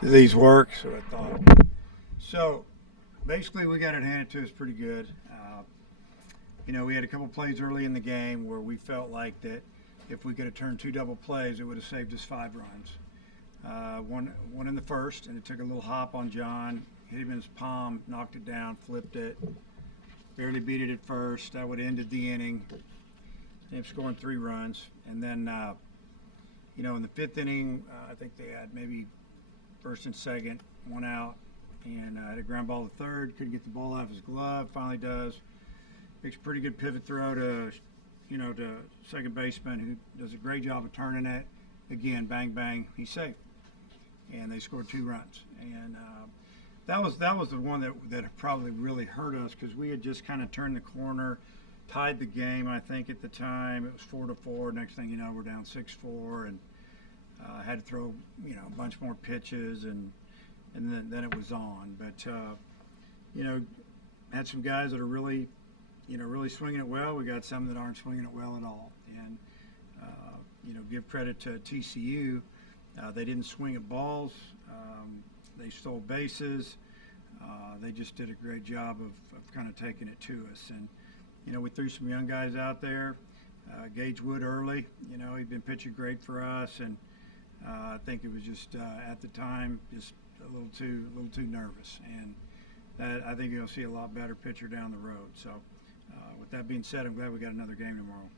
Do these work? So I thought. So basically, we got it handed to us pretty good. We had a couple plays early in the game where we felt like that if we could have turned two double plays, it would have saved us 5 runs. One in the first, and it took a little hop on John, hit him in his palm, knocked it down, flipped it, barely beat it at first. That would have ended the inning. Ended up scoring 3 runs, and then in the fifth inning, I think they had maybe first and second, one out, and had a ground ball to third. Couldn't get the ball out of his glove. Finally does. Makes a pretty good pivot throw to second baseman, who does a great job of turning it. Again, bang bang, he's safe, and they scored 2 runs. And that was the one that probably really hurt us because we had just kind of turned the corner, tied the game. I think at the time it was 4-4. Next thing you know, we're down 6-4, and had to throw a bunch more pitches, and then it was on. But had some guys that are really swinging it well. We got some that aren't swinging it well at all. And give credit to TCU. They didn't swing at balls. They stole bases. They just did a great job of kind of taking it to us. And we threw some young guys out there. Gage Wood early. He'd been pitching great for us, and I think it was just at the time just a little too nervous. And that I think you'll see a lot better pitcher down the road. So with that being said, I'm glad we got another game tomorrow.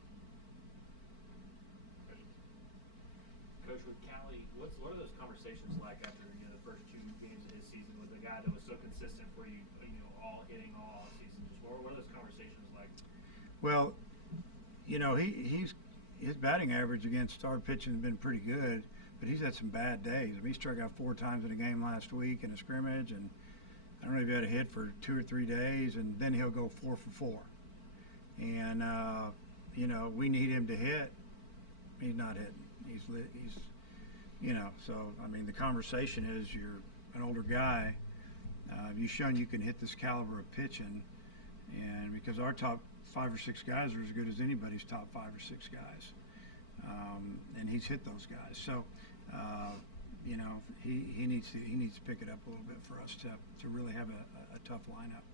Coach, with Callie, what are those conversations like after the first 2 games of his season with a guy that was so consistent for you, all hitting all season? Just what are those conversations like? Well, his batting average against our pitching has been pretty good, but he's had some bad days. He struck out 4 times in a game last week in a scrimmage, and I don't know if he had a hit for 2 or 3 days, and then he'll go 4 for 4. And we need him to hit. He's not hitting. He's so I mean the conversation is you're an older guy. You've shown you can hit this caliber of pitching, and because our top 5 or 6 guys are as good as anybody's top 5 or 6 guys, and he's hit those guys. So he needs to pick it up a little bit for us to really have a tough lineup.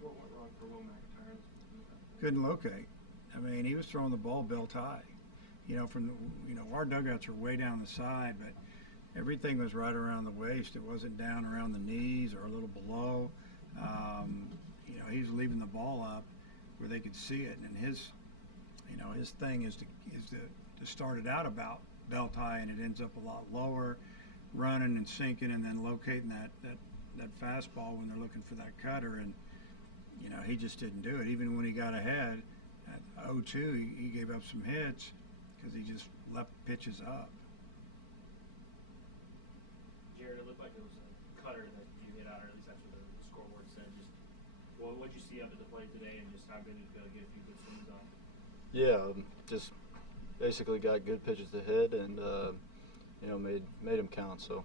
What went wrong for Will McIntyre? Couldn't locate. I mean, he was throwing the ball belt high. Our dugouts are way down the side, but everything was right around the waist. It wasn't down around the knees or a little below. He was leaving the ball up where they could see it, and his thing is to start it out about belt high, and it ends up a lot lower, running and sinking, and then locating that fastball when they're looking for that cutter, and he just didn't do it. Even when he got ahead at 0-2, he gave up some hits because he just left pitches up. Jared, it looked like it was a cutter that you hit out, or at least that's what the scoreboard said. Just what did you see up at the plate today, and just how good did it feel to get a few good swings off? Yeah, just basically got good pitches to hit, and made them count. So.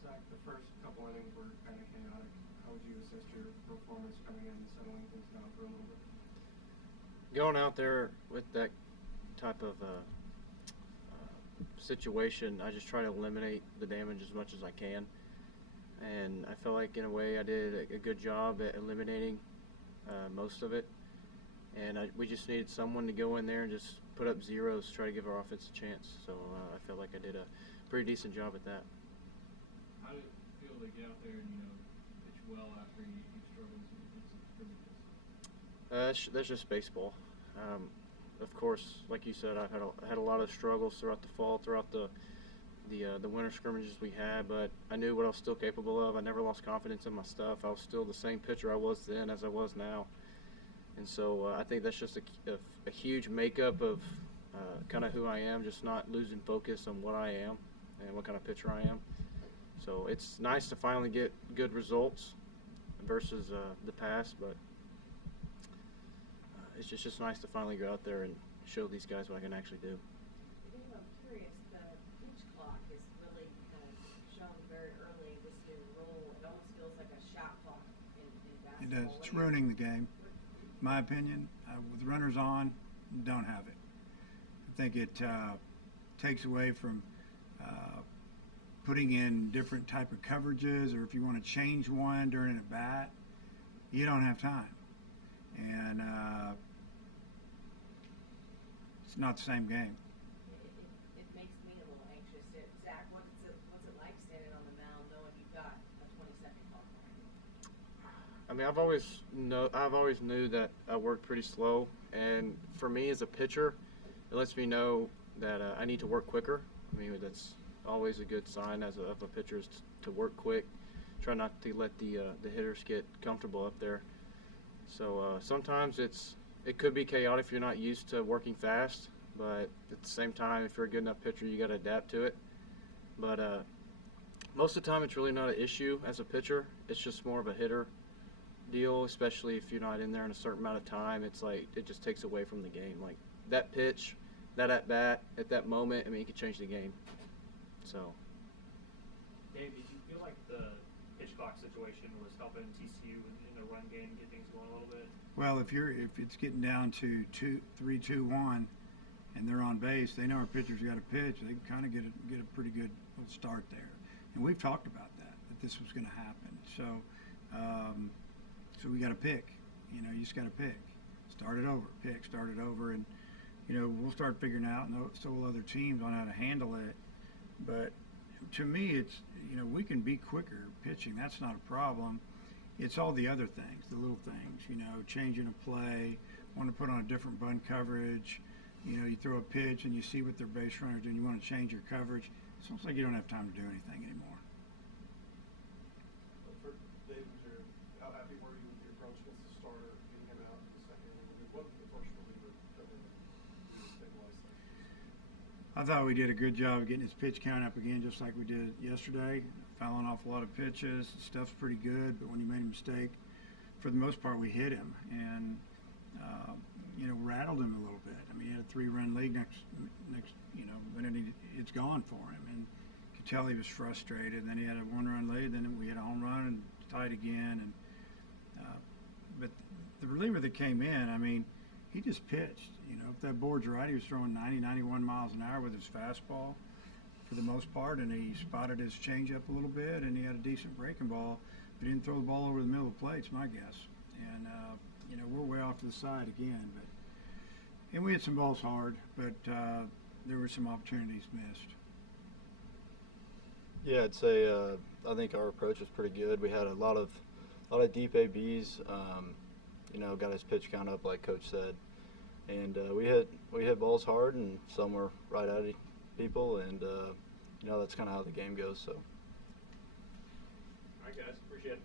Zach, the first couple innings were kind of chaotic. How would you assess your performance coming in and settling things down for a little bit? Going out there with that type of situation, I just try to eliminate the damage as much as I can. And I feel like, in a way, I did a good job at eliminating most of it. And we just needed someone to go in there and just put up zeros to try to give our offense a chance. So I feel like I did a pretty decent job at that. How did it feel to get out there and, pitch well after you struggled in some scrimmages? That's just baseball. Of course, like you said, I had a lot of struggles throughout the fall, throughout the winter scrimmages we had, but I knew what I was still capable of. I never lost confidence in my stuff. I was still the same pitcher I was then as I was now. And so I think that's just a huge makeup of kind of who I am, just not losing focus on what I am and what kind of pitcher I am. So it's nice to finally get good results versus the past, but it's just nice to finally go out there and show these guys what I can actually do. I'm curious, the pitch clock is really shown very early this new rule. It almost feels like a shot clock in basketball. It does. It's ruining the game. My opinion, with runners on, don't have it. I think it takes away from putting in different type of coverages, or if you want to change one during a bat, you don't have time. And it's not the same game. It makes me a little anxious. Zach, what's it like standing on the mound knowing you've got a 20-second clock behind you? I mean, I've always knew that I worked pretty slow, and for me as a pitcher, it lets me know that I need to work quicker. I mean, that's always a good sign of a pitcher is to work quick. Try not to let the hitters get comfortable up there. So sometimes it could be chaotic if you're not used to working fast, but at the same time, if you're a good enough pitcher, you got to adapt to it. But most of the time, it's really not an issue as a pitcher. It's just more of a hitter deal, especially if you're not in there in a certain amount of time. It's like it just takes away from the game. Like that pitch, that at bat, at that moment, I mean, it could change the game. So. Dave, did you feel like the pitch clock situation was helping TCU in the run game get things going a little bit? Well, if it's getting down to 3, 2, 1, and they're on base, they know our pitcher's got a pitch. They can kind of get a pretty good little start there. And we've talked about that this was going to happen. So, so we got to pick. You know, you just got to pick. Start it over. Pick. Start it over, and you know we'll start figuring out, and so will other teams, on how to handle it. But to me, it's, you know, we can be quicker pitching. That's not a problem. It's all the other things, the little things, you know, changing a play, want to put on a different bunt coverage. You know, you throw a pitch and you see what their base runners do, and you want to change your coverage. It's almost like you don't have time to do anything anymore. For David, how happy were you with your approach against the starter, getting him out in the second inning? What did the first reliever come in and stabilize things? I thought we did a good job of getting his pitch count up again, just like we did yesterday. Fouling off a lot of pitches. Stuff's pretty good, but when he made a mistake, for the most part, we hit him and you know, rattled him a little bit. I mean, he had a 3-run lead next, you know, and then it's gone for him, and could tell he was frustrated. And then he had a 1-run lead, then we had a home run and tied again. And but the reliever that came in, I mean, he just pitched. You know, if that board's right, he was throwing 90, 91 miles an hour with his fastball for the most part, and he spotted his changeup a little bit, and he had a decent breaking ball. But he didn't throw the ball over the middle of the plate, it's my guess. And you know, we're way off to the side again, and we hit some balls hard, but there were some opportunities missed. Yeah, I'd say I think our approach was pretty good. We had a lot of deep ABs. You know, got his pitch count up like Coach said, and we hit balls hard, and some were right at people, and you know, that's kind of how the game goes. So. All right, guys, appreciate it.